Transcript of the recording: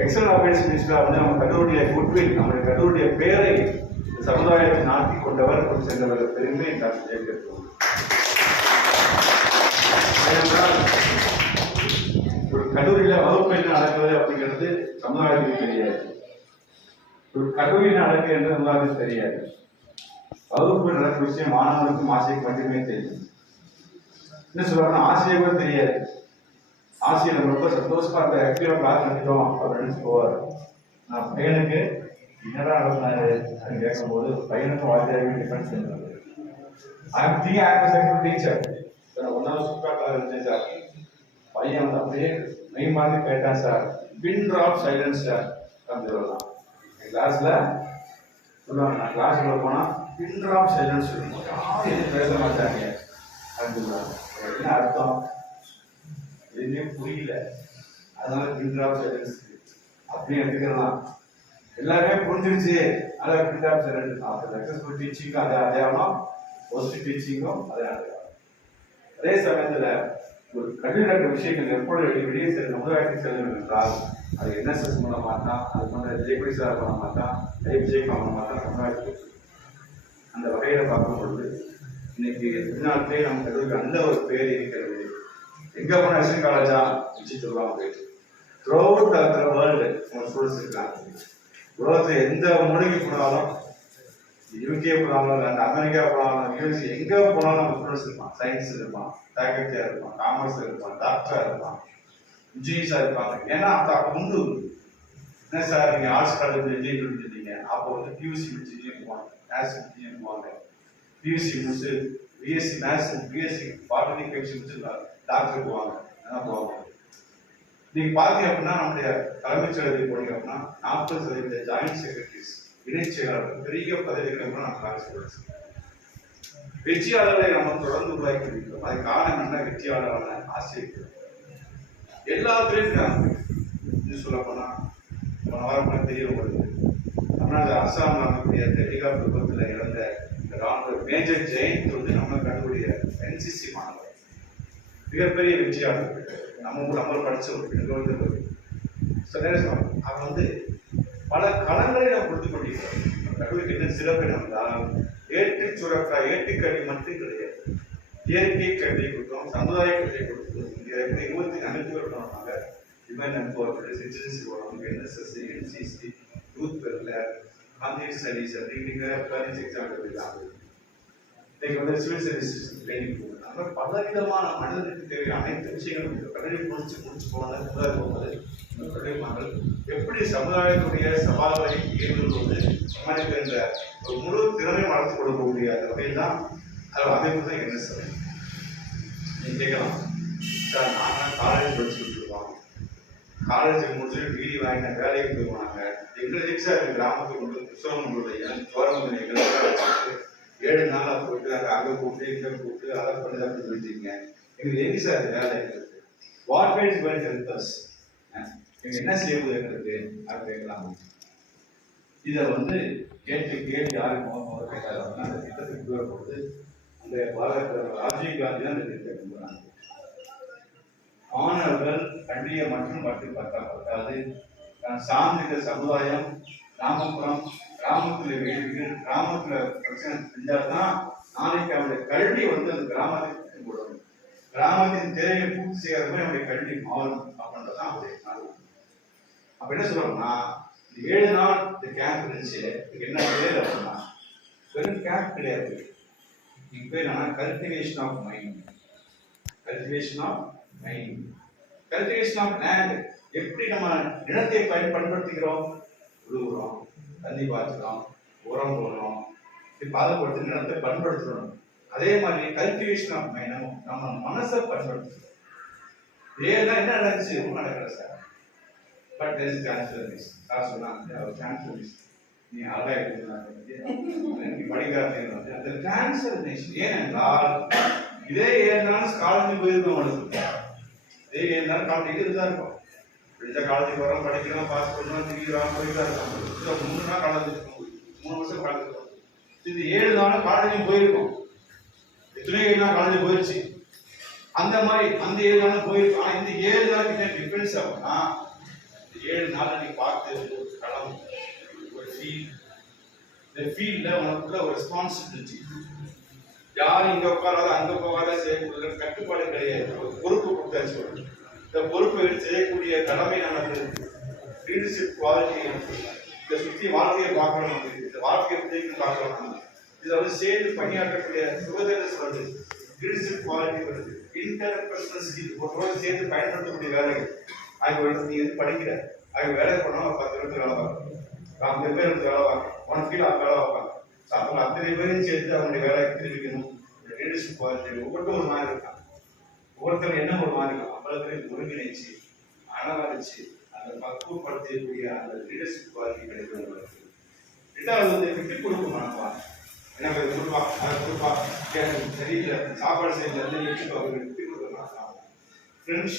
External affairs மினிஸ்டராக வந்து நம்ம கல்லூரியுடைய குட்வில், நம்முடைய கல்லூரியுடைய பேரை சமுதாயத்தை நாட்டி கொண்டவர், கொண்டு சென்றவர் பெருமை டாக்டர் ஜெயலலிதா. ஏனென்றால் ஒரு கல்லூரியில் வகுப்பு என்ன நடக்குது அப்படிங்கிறது சமுதாயத்துக்கு தெரியாது. ஒரு கல்லூரியில் நடக்குது என்று சமுதாயத்துக்கு தெரியாது. வகுப்பு நடக்கும் விஷயம் மாணவனுக்கும் ஆசிரியருக்கு மட்டுமே தெரியும். என்ன சொல்றாங்கன்னா ஆசிரியருக்கும் தெரியாது. ஆசிரியர் ரொம்ப சந்தோஷமா இருக்க ஆக்டிவா கிளாஸ் நடத்திட்டோம் அப்படின்னு நினைச்சு போவார். நான் பையனுக்கு என்னடா நடத்தினாரு அப்படின்னு கேட்கும்போது பையனுக்கும் வாத்தியாருக்கும் டிஃபரன்ஸ் இருந்தது. டீச்சர் ஒன்னாவது சூப்பரா கிளாஸ் இருந்துச்சு சார். பையன் வந்து அப்படியே மெயின் மாதிரி கேட்டான் சார். பின் ட்ராப் சைலன்ஸ் சார் அப்படின்னு சொல்லலாம். என் கிளாஸ்ல சொல்லுவாங்க, நான் கிளாஸ்ல போனா பின் ட்ராப் சைலன்ஸ் இருக்கும், யாரும் எதுவும் பேச மாட்டாங்க அப்படின்னு சொல்லுவாங்க. என்ன அர்த்தம் எதுவுமே புரியல, அதனால பின் ட்ராப் சைலன்ஸ் அப்படியே எடுத்துக்கலாம். எல்லாருமே புரிஞ்சிருச்சு, அதான் பின் ட்ராப் சைலன்ஸ். அப்போ சக்சஸ்ஃபுல் டீச்சிங்கும் அதே அடையாளம், பாசிட்டிவ் டீச்சிங்கும் அதே அடையாளம். அதே சமயத்துல ஒரு கல்வி நடக்கிற விஷயங்கள் எப்பொழுது வெளியே செல்லும் சமுதாயத்தை செல்லும் என்றால் அது என்எஸ்எஸ் மூலமா தான், அது போன்ற ஜெயக்குடி சார் மூலமா தான், விஜயகா மூலமா தான் சமுதாயத்துக்கு. அந்த வகையில பார்க்கும் பொழுது இன்னைக்கு தமிழ்நாட்டிலே நம்ம கல்லூரிக்கு அந்த ஒரு பேர் இருக்கிறது. எங்க போன எஸ்என் காலேஜா வச்சு சொல்லுவாங்க போயிட்டு த்ரூ அவுட் த வேர்ல்டு நம்ம ஸ்டூடெண்ட்ஸ் இருக்காங்க. உலகத்தை எந்த மொழிக்கு போனாலும், யூகே போனாலும், அந்த அமெரிக்கா போனாலும், யூஎஸ் எங்க போனாலும் நம்ம ஸ்டூடெண்ட்ஸ் இருப்பான். சயின்ஸ் இருப்பான், ஃபேக்கல்ட்டியா இருப்பான், காமர்ஸ் இருப்பான், டாக்டரா இருப்பான், இன்ஜினியர்ஸா இருப்பாங்க. ஏன்னா அப்ப வந்து என்ன சார் நீங்க ஆர்ட்ஸ் காலேஜ் இன்ஜினியர் முடிச்சிருந்தீங்க, அப்போ வந்து பியூசி முடிச்சு இன்ஜினியர் போவாங்க, மேத்ஸ் இன்ஜினியர் போவாங்க, பியூசி முடிச்சு BSc maths, BSc botany chemistry முடிச்சிருக்காங்க, டாக்டர் போவாங்க, அதான் போவாங்க. நீங்க பாத்தீங்க அப்படின்னா நம்முடைய தலைமைச் செயலகத்தில் போனீங்க அப்படின்னா 40% ஜாயிண்ட் செக்ரட்டரிஸ், இணைச் செயலாளர்கள், பெரிய பதவிகள் நம்ம காலேஜ் வெற்றியாளர்களை நம்ம தொடர்ந்து உருவாக்கி இருக்கிறோம். அது காரணம் என்ன? வெற்றியாளரான ஆசிரியர்கள் எல்லாத்துலேயும் சொல்ல போனா போன வாரம் தெரிய வருது. தமிழ்நாடு அசாம் நடக்கக்கூடிய ஹெலிகாப்டர் விபத்தில் இறந்த ராணுவ மேஜர் ஜெயந்த் வந்து நம்ம கண்டுபிடிய என்சிசி மாணவர், மிகப்பெரிய வெற்றியாளர். நம்ம படிச்ச ஒரு பெண்கள் அவன் வந்து பல களங்களை நம்ம கொடுத்து கொண்டிருக்கிறோம். கல்லூரிக்கு என்ன சிறப்பு என்றால் ஏற்று சுரக்காய் ஏற்றுக்கல்வி மட்டும் கிடையாது, இயற்கை கல்வி கொடுத்தோம், சமுதாய கல்வி கொடுத்தோம். 24 பேர் பண்ணுவாங்க. Women empowerment, citizenship program, NSS, NCC, youth welfare, contract studies அப்படிங்கிற பிளானிங் எக்ஸாம் எழுதிருக்காங்க. இன்னைக்கு வந்து சிவில் சர்வீசஸ் ட்ரைனிங் போகிறாங்க. பலவிதமான மனிதனுக்கு தேவையான அனைத்து விஷயங்களும் இந்த கல்வி முடிச்சு போகும்போது இந்த கல்வி மக்கள் எப்படி சமுதாயத்துடைய சவால்களை எதிர்கொள்வது சமாளிக்கின்ற ஒரு முழு திறமை வளர்த்து கொடுக்கக்கூடிய அந்த வகையில் தான் அமைப்பு தான் என்ன சார் நீங்க கேட்கலாம் சார். நாங்கள் காலேஜ் படிச்சுட்டு இருக்கோம், காலேஜுக்கு முடிச்சுட்டு டிகிரி வாங்கின வேலைக்கு போவாங்க. எங்களுக்கு சார் கிராமத்துக்கு கொண்டு புத்தகங்களுடைய தோரமுறை 7 நாளா போயிட்டு அங்கே கூப்பிட்டு இங்கே கூப்பிட்டு அதை பண்ணி தான் சொல்லிட்டீங்க. எங்களுக்கு எது சார் வேலை எங்களுக்கு what is going to help us, எங்க என்ன செய்வது எங்களுக்கு அது கேட்கலாம். இதை வந்து கேள்வி யாருக்கு முதல் கேட்டாரு அப்படின்னா அந்த திட்டத்துக்கு தூரப்படுது. அந்த ராஜீவ் காந்தி தான் அந்த திட்டத்தை கொண்டு வராங்க. மாணவர்கள் கல்வியை மட்டும் பத்தாது, சார்ந்திருக்கிற சமுதாயம், கிராமப்புறம், கிராமத்துல வீடுகள், கிராமத்துல பிரச்சனை செஞ்சால்தான் நாளைக்கு அவருடைய கல்வி வந்து அந்த கிராமத்துக்கு கொடுக்கும். கிராமத்தின் தேவையை பூர்த்தி செய்யறது நம்முடைய கல்வி மாறும் அப்படின்றதான் அவருடைய கனவு. அப்ப என்ன சொல்றோம்னா 7 நாள் இந்த கேம்ப் இருந்துச்சு. என்ன கிடையாது அப்படின்னா வெறும் கேம்ப் கிடையாது. இதுக்கு பேர் என்னன்னா cultivation of mind. Cultivation of mind, cultivation of land. எப்படி நம்ம நிலத்தை பயன்படுத்திக்கிறோம், உழுவுறோம், தண்ணி பாய்ச்சுறோம், உரம் போடுறோம், பாதுகாப்பு நிலத்தை பயன்படுத்துறோம். அதே மாதிரி கல்டிவேஷன் ஆஃப் மைண்ட், நம்ம மனசை பயன்படுத்துறோம். ஏன்னா என்ன நடந்துச்சு, ஒன்றும் நடக்கல sir. But there is transformation. Sir சொன்னாங்க அவர் டிரான்ஸ்ஃபர்மேஷன் நீ அழகா இருக்கு படிக்கிறாங்க. அந்த டிரான்ஸ்ஃபர்மேஷன் ஏனென்றால் இதே 7 நாள் காலேஜ் போயிருக்கோம். அவனுக்கு இதே 7 நாள் காலேஜ் இதுதான் இருக்கும். இந்த காலேஜுக்கு வரோம், படிக்கிறோம், பாஸ் பண்ணுறோம், டிகிரி வாங்க போயிட்டு தான் இருக்கும். 3 நாள் காலேஜ் இருக்கும், 3 வருஷம் காலேஜ் இருக்கும். இது 7 நாள் காலேஜும் போயிருக்கும். எத்தனையோ 7 நாள் காலேஜ் போயிடுச்சு. அந்த மாதிரி அந்த 7 நாள் போயிருக்கும். ஆனால் இந்த 7 நாளுக்கு என்ன டிஃபரன்ஸ் ஆகும்னா 7 நாள் நீ பார்த்து ஒரு களம், ஒரு ஃபீல்ட், இந்த ஃபீல்ட்ல உனக்குள்ள ஒரு ரெஸ்பான்சிபிலிட்டி. யாரும் இங்க உட்காராத அங்க போகாத செய்யக்கூடிய கட்டுப்பாடு கிடையாது. ஒரு பொறுப்பு கொடுத்தாச்சு. இந்த பொறுப்பை எடுத்து செய்யக்கூடிய கடமை நமக்கு இருக்கு. லீடர்ஷிப் குவாலிட்டி இதை சுற்றி வாழ்க்கையை பார்க்கணும். இந்த வாழ்க்கையை பற்றி பார்க்கணும். இதை வந்து சேர்ந்து பணியாற்றக்கூடிய சுகதேச வருது. லீடர்ஷிப் குவாலிட்டி வருது. இன்டர்பர்சனல் ஸ்கில் ஒருத்தரோட சேர்ந்து பயன்படுத்தக்கூடிய வேலைகள். ஆகிய நீ வந்து படிக்கிற ஆகிய வேலை பண்ணால் ஒரு 10 பேருக்கு வேலை பார்க்கணும். 50 பேருக்கு வேலை பார்க்கணும். 1 கீழே வேலை பார்ப்பாங்க. அவங்க அத்தனை பேரையும் சேர்த்து அவங்களுடைய வேலையை தெரிவிக்கணும். லீடர்ஷிப் குவாலிட்டி ஒவ்வொருத்தரும் ஒரு மாதிரி இருக்காங்க. ஒவ்வொருத்தரும் என்ன ஒரு மாதிரி இருக்கும். 50 பேருக்கு ஒருங்கிணைச்சு அனவரிச்சு அந்த பக்குவப்படுத்தக்கூடிய அந்த லீடர்ஷிப் குவாலிட்டி கிடைக்கிறது. ரெண்டாவது வந்து விட்டு கொடுக்கும் மனப்பான். எனக்கு அது கொடுப்பா அதை கொடுப்பா எனக்கு சரியில்லை சாப்பாடு செய்யல விட்டு கொடுக்க மனப்பான். ஃப்ரெண்ட்ஸ்